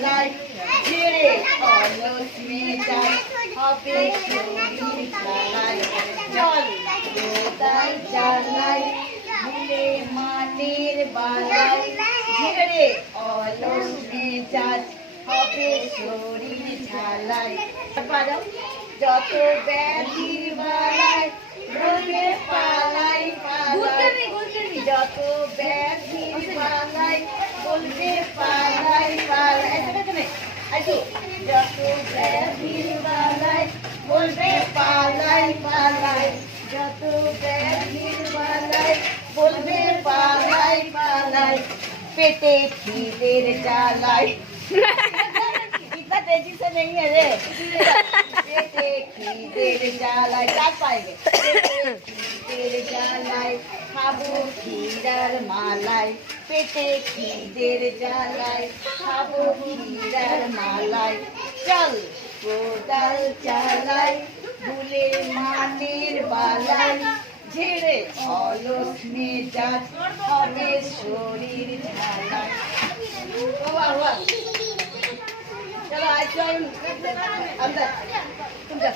জ্বালায় ছেড়ে অলস মেজাজ হবে শরীর জ্বালায় জল কোদাল জ্বালায় ভুলে মানের বালাই ঝেড়ে অলস মেজাজ হবে শরীর ঝালাই যত ব্যাধির বালাই রোগে পালাই পালাই যত ব্যাধির বালাই বলবে পালাই পালাই যত ব্যাধির বালাই বলবে পালাই পালাই যত ব্যাধির বালাই বলবে পালাই পালাই পেটে খিদের জ্বালাই इतना तेजी से नहीं है रे पेटे খিদের জ্বালায় কাজ পাইবে পেটে খিদের জ্বালায় খাবো ক্ষীরার মালাই পেটে খিদের জ্বালায় খাবো ক্ষীরার মালাই চল কোদাল চালাই ভুলে মানের বালাই ঝেড়ে অলস মেজাজ হবে শরীর ঝালাই वाह वाह चलो आज अंदर तुम जा